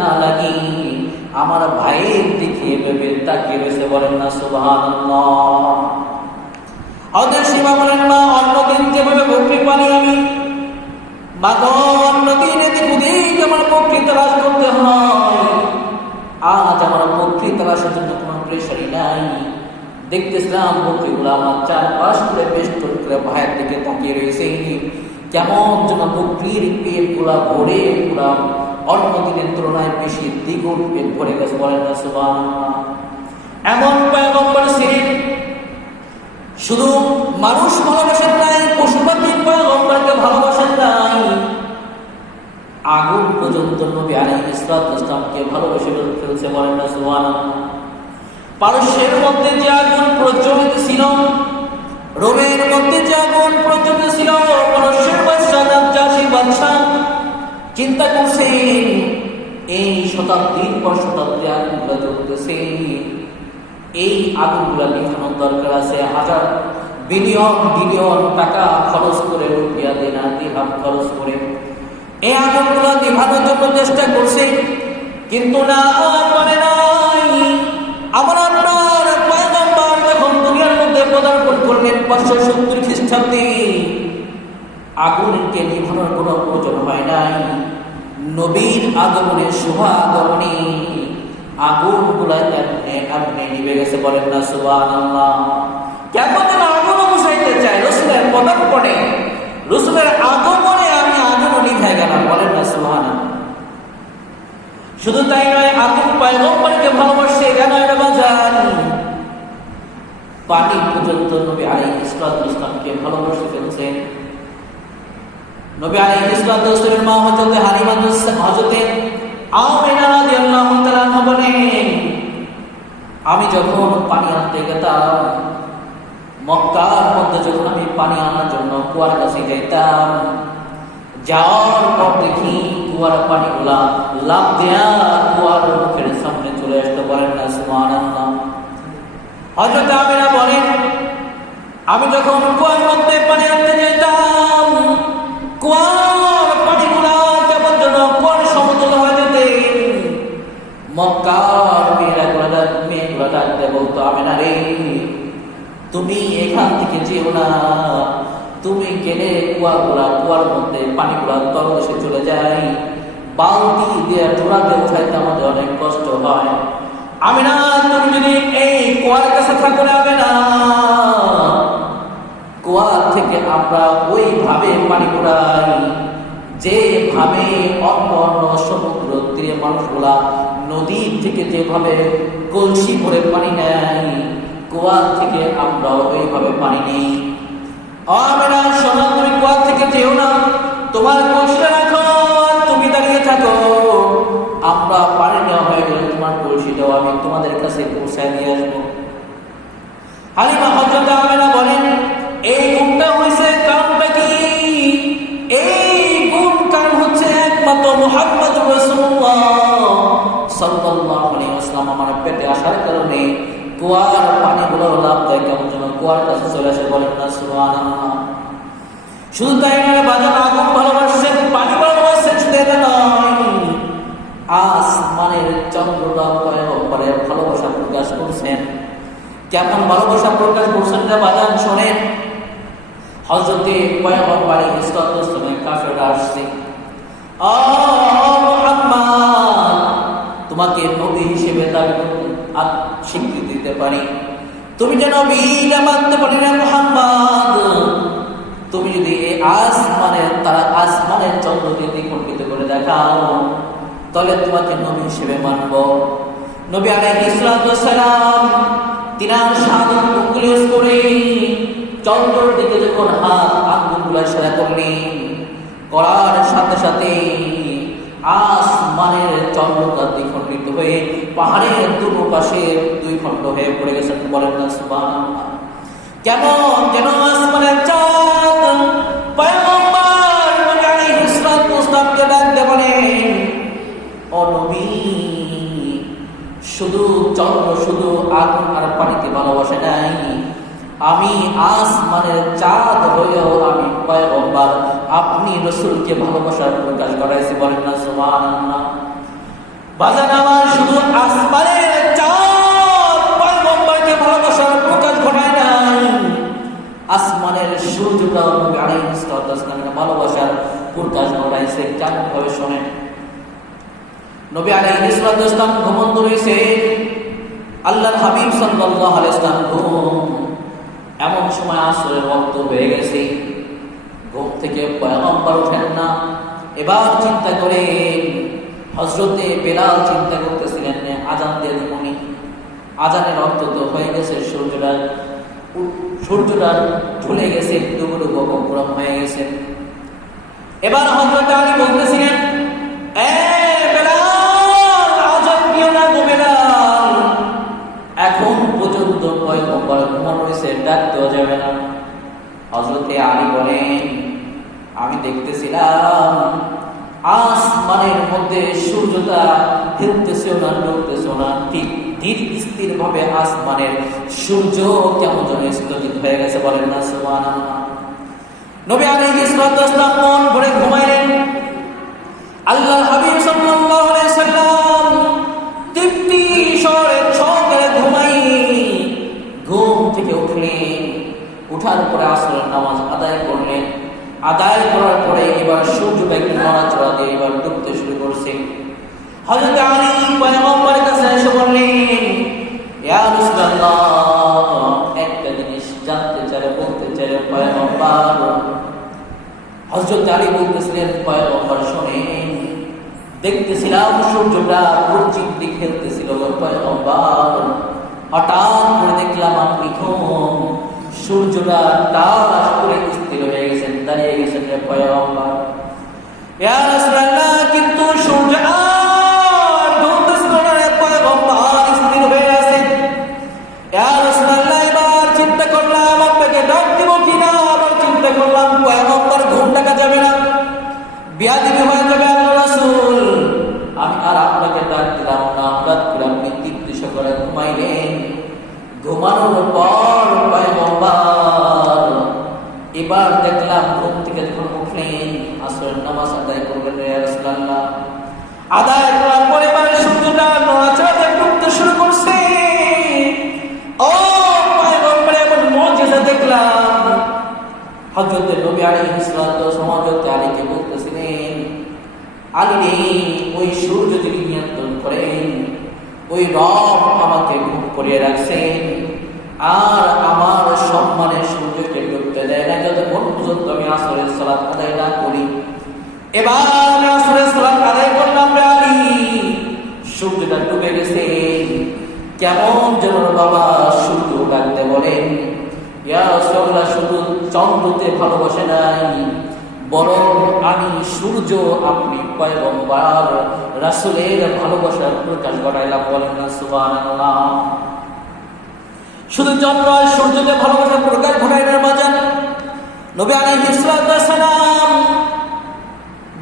না লাগি আমার ভাইয়ের দিকে ভেবে তাকিয়ে রয়েছে, বলেন না সুবহানাল্লাহ। হযরত সীমা বলেন, মা অন্যদিন যেভাবে বকরি পানি আমি মাগো অন্যদিন এদিক ওদিক আমার বকরি তালাশ করতে হয়, আজ আমার বকরি তালাশের জন্য কোনো প্রেশারই নাই। দেখতেছিলাম বকরিগুলো আমার চারপাশ করে বেষ্টন করে ভাইয়ের দিকে তাকিয়ে রয়েছে, কেমন যেন বকরির পেটগুলা ভরে পুরা অন্য দিনের তুলনায় বেশি দ্বিগুণ পেট ভরে গেছে, বলেন না সুবহানাল্লাহ। এমন পয়গম্বর ছিলেন, শুধু মানুষ ভালোবাসেন নাই, পশু পাখি পয়গম্বরকে ভালোবাসেন নাই, আগুন পর্যন্ত নবী আলাইহিস সালামকে ভালোবেসে ফেলছে, বলেন না সুবহানাল্লাহ। পারস্যের মধ্যে যে আগুন প্রজ্বলিত ছিল, রোমের মধ্যে যে আগুন প্রজ্বলিত ছিল, পারস্যের বাদশা নাজ্জাশী বাদশা চিন্তা করছেন এই শতাব্দীর পর শতাব্দী আগুনগুলো জ্বলতেছে, এই আগুনগুলা নিভানোর দরকার আছে। হাজার বিলিয়ন টাকা খরচ করে, রুপিয়া দিনার দিরহাম খরচ করে এই আগুনগুলা নিভানোর জন্য চেষ্টা করছে, কিন্তু না পারে নাই। আমার আপনার পয়গম্বর যখন দুনিয়ার মধ্যে পদার্পণ করলেন 570 খ্রিস্টাব্দে, আগুনকে নিভানোর কোনো প্রয়োজন হয় নাই। নবীর আগমনের শুভ আগমনে আগুনগুলা এমনি নিভে গেছে, বলেন না সুবহানাল্লাহ। কেমন যেন আগুন বসাইতে চায় রসুলের পদার্পণে, রসুলের আগমনে আমি আগুন নিভে গেলাম, বলেন না সুবহানাল্লাহ। শুধু তাই নয়, আগুন পয়গম্বরকে ভালোবাসে কেন এটা বাজান, পানি পর্যন্ত নবী আলাইহিস সালামকে ভালোবাসে ফেলছে। নবী আলাইহিস সালামের মা হযরত হালিমা, হযরত আমিনা রাদিয়াল্লাহু তাআলা বলেন, আমি যখন পানি আনতে গেতাম মক্কার মধ্যে, যখন আমি পানি আনার জন্য কুয়ার কাছে যেতাম, যাওয়ার পর দেখি কুয়ার পানিগুলা লাফ দেয়া কুয়ার মুখের সামনে চলে আসতে, বলেন না সুবহানাল্লাহ। হযরত আমিনা বলেন, আমি যখন কুয়ার মধ্যে পানি আনতে যেতাম, কুয়ার পানিগুলা কেমন যেন কুয়ার সমতল হয়ে যেতে, মক্কার মেয়েগুলা ডাকতে বলতো, আমিনা রে তুমি এখান থেকে যেও না, তুমি গেলে কুয়ার মধ্যে পানিগুলা তলদেশে চলে যায়, বালতি দিয়ে টোড়াতে উঠাইতে আমাদের অনেক কষ্ট হয়। আমিনা তুমি যদি এই কুয়ার কাছে থাকো না, আমিনা কুয়া থেকে আমরা ওইভাবে পানি কুড়াই যেভাবে অন্য অন্য সমুদ্র তীরে মানুষগুলা নদী থেকে যেভাবে কলসি ভরে পানি নেয়, কুয়া থেকে আমরা ওইভাবে পানি নেই। আমিনা শোনো, তুমি কুয়া থেকে যেও না, তোমার কলসি রাখো, তুমি দাঁড়িয়ে থাকো, আমরা পানি নেওয়া হয়ে গেলে তোমার কলসিটাও আমি তোমাদের কাছে পৌঁছায় দিয়ে আসবো। হালিমা হযরত আমিনা বলেন, এই গুণটা হয়েছে কারণটা কি? এই গুণ কারণ হচ্ছে একমাত্র মুহাম্মদুর রাসূলুল্লাহ সাল্লাল্লাহু আলাইহি ওয়াসাল্লাম আমার পেটে আসার কারণে কুয়ার পানিগুলো লাভ দেয়, কেমন যেন কুয়ার কাছে চলে আসে, বলেন না সুবহানাল্লাহ। শুধু তাই নয়, বাজার আগুন ভালোবাসছেন, পানি ভালোবাসছেন, শুধু এটা নয়, আসমানের চন্দ্রটা পয়গম্বরের ভালোবাসা প্রকাশ করছেন। কেমন ভালোবাসা প্রকাশ করছেন না বাজান শোনেন। হযরত পয়গম্বর আলাইহিস সালামের কাফেররা আসছে, ও মুহাম্মদ তোমাকে নবী হিসেবে স্বীকৃতি দিতে পারি, তুমি যে নবী এটা মানতে পারি না মুহাম্মদ, তুমি যদি এই আসমানের চন্দ্রকে দ্বিখণ্ডিত করে দেখাও তাহলে তোমাকে নবী হিসেবে মানব। নবী আলাইহিস সালাম তিনার শাহাদাত মুখে করে চন্দ্রের দিকে যখন হাত আঙ্গুলগুলো ইশারা করলেন, করার সাথে সাথে আসমানের চন্দ্রটা দ্বিখণ্ডিত হয়ে পাহাড়ের দুপাশে দুই খণ্ড হয়ে পড়ে গেছেন, বলেন না সুবহানাল্লাহ। কেমন যেন আসমানের চাঁদ পয়গম্বর নবী আলাইহিস সালামকে ডাকতে বলেন, ও নবী, শুধু চন্দ্র শুধু আগুন আর পানিকে ভালোবাসে নাই, আমি আসমানের চাঁদ হয়েও আমি পয়গম্বর আপনি রাসূলকে ভালোবাসার প্রকাশ করাইছি, বলেন না সুবহানাল্লাহ। বাজার আমার শুধু আসমানের চাঁদ পয়গম্বরকে ভালোবাসার প্রকাশ ঘটায় নাই, আসমানের সূর্যটাও নবী আলাইহিস সালামের ভালোবাসার প্রকাশ ঘটাইছে। কেমন ভাবে শোনেন, নবী আলাইহিস সালাম ঘুমন্ত রয়েছে, আল্লাহর হাবিব সাল্লাল্লাহু আলাইহি ওয়াসাল্লাম ঘুম। এমন সময় আসরের ওয়াক্ত হয়ে গেছে, ঘুম থেকে পয়গম্বর ওঠেন না। এবার চিন্তা করে হযরতে বেলাল চিন্তা করতেছিলেন আজান দিয়ে দিবনি, আজানের অর্থ তো হয়ে গেছে, সূর্যটা ঢলে গেছে, ডুবো গরম হয়ে গেছে। এবার হযরত আলী বলতেছিলেন, এ বেলাল, আজান দিও না গো বেলাল, এখন পর্যন্ত পয়গম্বর ঘুমানো রয়েছে, ডাক দেওয়া যাবে না। হযরতে আলী বলেন, আমি দেখতেছিলাম আসমানের মধ্যে সূর্যটা হেলতেছে না, নড়তেছে না, ঠিক ধীর স্থির ভাবে আসমানের সূর্য কেমন যেন স্থগিত হয়ে গেছে। বলেন না সুবহানাল্লাহ। নবী আলাইহিস সালাম মন ভরে ঘুমাইলেন। আল্লাহর হাবিব সাল্লাল্লাহু আলাইহি সাল্লাম তৃপ্তি সরে ছকে ঘুমাই ঘুম থেকে উঠলেন। উঠার পরে আসরের নামাজ আদায় করলেন। আদায় করার পরে এবার সূর্যটা একটু নড়াচড়া দিয়ে এবার ডুবতে শুরু করছে। হযরত আলী পয়গম্বরের কাছে এসে বললেন, ইয়া রাসূলুল্লাহ, একটা জিনিস জানতে চাইলে বলতে চাইলে পয়গম্বর। হযরত আলী বলতেছিলেন, পয়গম্বর শুনেন, দেখতেছিলাম সূর্যটা পশ্চিম দিকে খেলতেছিল পয়গম্বর, হঠাৎ করে দেখলাম আপনি ঘুম, সূর্যটা তাস করে স্থির হয়ে গেছেন, দাঁড়িয়ে গেছেন পয়গম্বর। ইয়া রাসূলুল্লাহ, কিন্তু সূর্য আর ঢলতেছিল না, পয়গম্বর স্থির হয়ে আছেন। ইয়া রাসূলুল্লাহ, এবার চিন্তা করলাম আপনাকে ডাক দিব কিনা, আবার চিন্তা করলাম পয়গম্বর ঘুম ডাকা যাবে না, বিয়াদবি হয়ে যাবে আল্লাহর রাসূল, আমি আর আপনাকে ডাক দিলাম না। হঠাৎ করে আপনি তৃপ্তি করে ঘুমাইলেন। ঘুমানোর পর পয়গম্বর এবার দেখলাম ঘুম থেকে যখন উঠলেন, আসরের নামাজ আদায় করলেন। ইয়া রাসূলুল্লাহ, আদায় করার পরে এবার সূর্যটা নড়াচড়া করতে শুরু করছে। ও পয়গম্বর, এমন মুজিজা দেখলাম। হযরত নবী আলাইহিস সালাম হযরত আলীকে বলতেছিলেন, আলী রে, ওই সূর্য যদি নিয়ন্ত্রণ করেন, ওই রব আমাকে ঘুম করিয়ে রাখছেন, আর আমার সম্মানের সূর্যকে ডুবতে দেয় না যতক্ষণ পর্যন্ত আমি আসরের সালাত আদায় না করি। এবার আমি আসরের সালাত আদায় করলাম, আলী সূর্যটা ডুবে গেছে। কেমন যেন বাবা সূর্য ডাকতে বলেন, ইয়া রাসূলুল্লাহ, শুধু চন্দ্রতে ভালোবাসে নাই, বরং আমি সূর্য, আপনি পয়গম্বর রাসূলের ভালোবাসার প্রকাশ ঘটাইলাম। বলেন না সুবহানাল্লাহ। শুধু চন্দ্র আর সূর্যতে ভালোবাসার প্রকাশ ঘটাইবার বাজান নবী আলাইহিস সালাম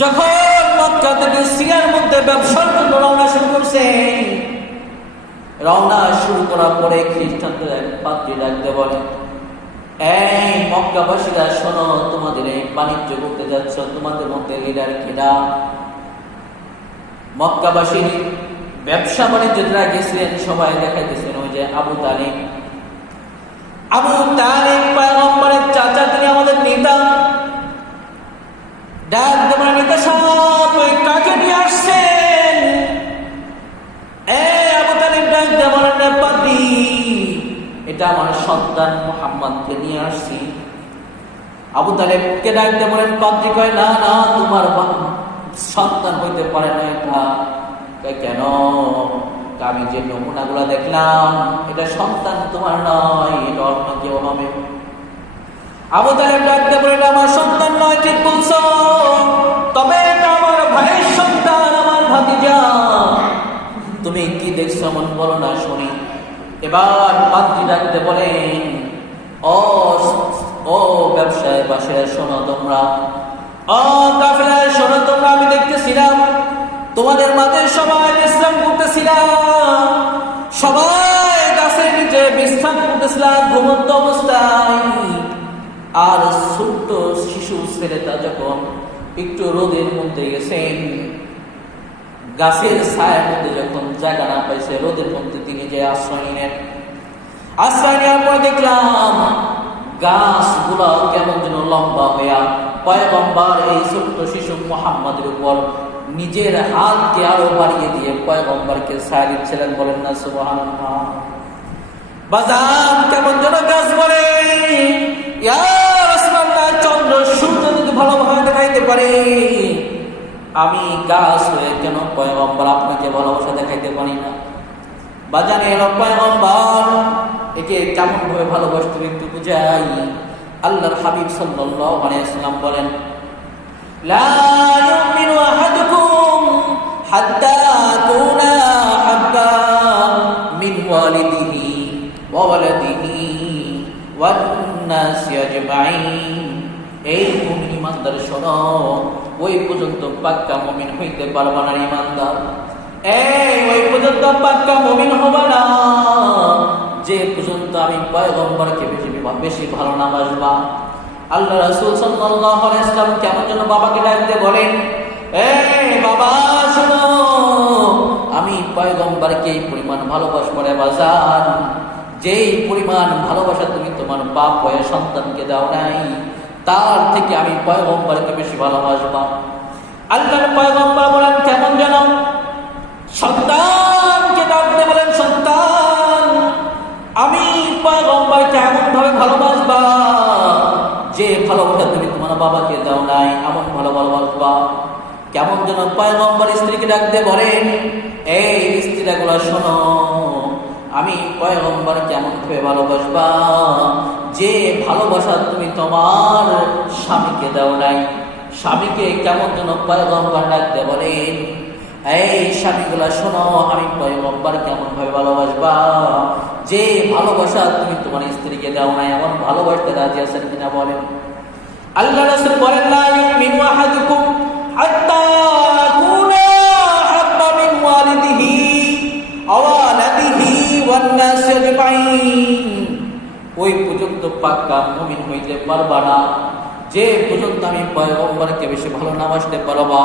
যখন মক্কা থেকে সিরিয়ার মধ্যে ব্যবসার জন্য রওনা শুরু করছেন, রওনা শুরু করার পরে খ্রিস্টানদের এক পাত্রী ডাকতে বলে, এই মক্কাবাসীরা শোনো, তোমাদের এই বাণিজ্য করতে যাচ্ছ, তোমাদের মধ্যে লিডার কিনা? মক্কাবাসীর ব্যবসা বাণিজ্য যারা গেছিলেন সবাই দেখাইতেছেন ওই যে আবু তালিব। আবু তালিব পয়গম্বরের চাচা, তিনি আমাদের নেতা। ডাক দেবার নেতা সাহেব, ওই কাকে নিয়ে আসছেন? আবু তালিব ডাক দেবার পাত্রী, এটা আমার সন্তান মুহাম্মদকে নিয়ে আসছি। আবু তালেবকে ডাকতে বলেন, পাত্রী কয়, না না, তোমার সন্তান হইতে পারে না এটা। কেন? আমি যে নমুনাগুলো দেখলাম, এটা সন্তান তোমার নয়, এটা অন্য কেউ হবে। আবু তালেব ডাকতে বলেন, আমার সন্তান নয়, ঠিক বলছো, তবে এটা আমার ভাইয়ের সন্তান, আমার ভাতিজা। তুমি কি দেখছো এমন বলো না শুনি। এবার পাত্রী ডাকতে বলেন, ও ব্যবসায় বাসায় শোনো তোমরা, ও কাফেলায় শোনো তোমরা, আমি দেখতেছিলাম তোমাদের মাঝে সবাই বিশ্রাম করতেছিলাম, সবাই গাছের নিচে বিশ্রাম করতেছিলাম ঘুমন্ত অবস্থায়। আর ছোট্ট শিশু ছেলেটা যখন একটু রোদের মধ্যে গেছেন, গাছের ছায়ার মধ্যে যখন জায়গা না পাইছে, রোদের মধ্যে তিনি যে আশ্রয় নিলেন। আশ্রয় নেওয়ার পর দেখলাম গাছগুলো কেমন যেন লম্বা হইয়া পয়গম্বর এই ছোট্ট শিশু মুহাম্মদের উপর নিজের হাতকে আরো বাড়িয়ে দিয়ে পয়গম্বরকে ছায়া দিচ্ছিলেন। বলেন না সুবহানাল্লাহ। বাজার কেমন যেন গাছ বলে, ইয়া রাসূলুল্লাহ, চন্দ্র সূর্য যদি ভালোভাবে দেখাইতে পারে, আমি গাছ হয়ে কেন পয়গম্বর আপনাকে ভালোবাসা দেখাইতে পারি না? বাজারে পয়গম্বর একে কেমন ভাবে ভালোবাসতে একটু বুঝাই। আল্লাহর হাবিব সাল্লাল্লাহু আলাইহি ওয়াসাল্লাম বলেন, লা ইউমিনু আহাদুকুম হাত্তা আকুনা হাব্বা মিন ওয়ালিদিহি ওয়া ওয়ালাদিহি ওয়ান নাসি আজমাইন। এই মুমিন ইমানদার শোনো, ওই পর্যন্ত পাক্কা মুমিন হইতে পারবা না ইমানদার। ওই পর্যন্ত পাক্কা মুমিন হবে না যে পর্যন্ত আমি পয়গম্বরকে বেশি ভালো না বাসবা। আল্লাহ রাসূল সাল্লাল্লাহু আলাইহি ওয়াসাল্লাম কেমন যেন বাবাকে ডাকতে বলেন, বাবা শোনো, আমি পয়গম্বরকে এই পরিমাণ ভালোবাসবো রে বাজার, যেই পরিমাণ ভালোবাসা তুমি তোমার বাপ হয়ে সন্তানকে দাও নাই, তার থেকে আমি পয়গম্বরকে বেশি ভালোবাসবা। আল্লাহর পয়গম্বর বলেন কেমন যেন সন্তানকে ডাকতে বলেন, সন্তান, আমি পয়গম্বরকে এমন ভাবে ভালোবাসবা যে ভালোবাসা তুমি তোমার বাবাকে দাও নাই, এমন ভালো ভালোবাসবা। কেমন যেন পয়গম্বর স্ত্রীকে ডাকতে বলেন, এই স্ত্রীগুলো শোনো, আমি পয়গম্বর কেমন ভাবে ভালোবাসবা যে ভালোবাসা তুমি তোমার স্বামীকে দাও নাই। স্বামীকে কেমন যেন পয়গম্বর ডাকতে বলেন, এই স্বামীগুলা শোনো, আমি পয়গম্বর কেমন ভাবে ভালোবাসবা যে ভালোবাসা তুমি তোমার স্ত্রীকে দাও নাই, এমন ভালোবাসতে রাজি আছেন কিনা বলেন। আল্লাহ রাসূল বলেন, লা ইউমিনু আহাদুকুম হাত্তা আকুনা হাব্বা মিন ওয়ালিদিহি ওয়া ওয়ালাদিহি ওয়ান নাসি আজমাইন। ওই পর্যন্ত পাক্কা মুমিন হইতে পারবা না যে পর্যন্ত আমি পয়গম্বরকে বেশি ভালো না বাসতে পারবা।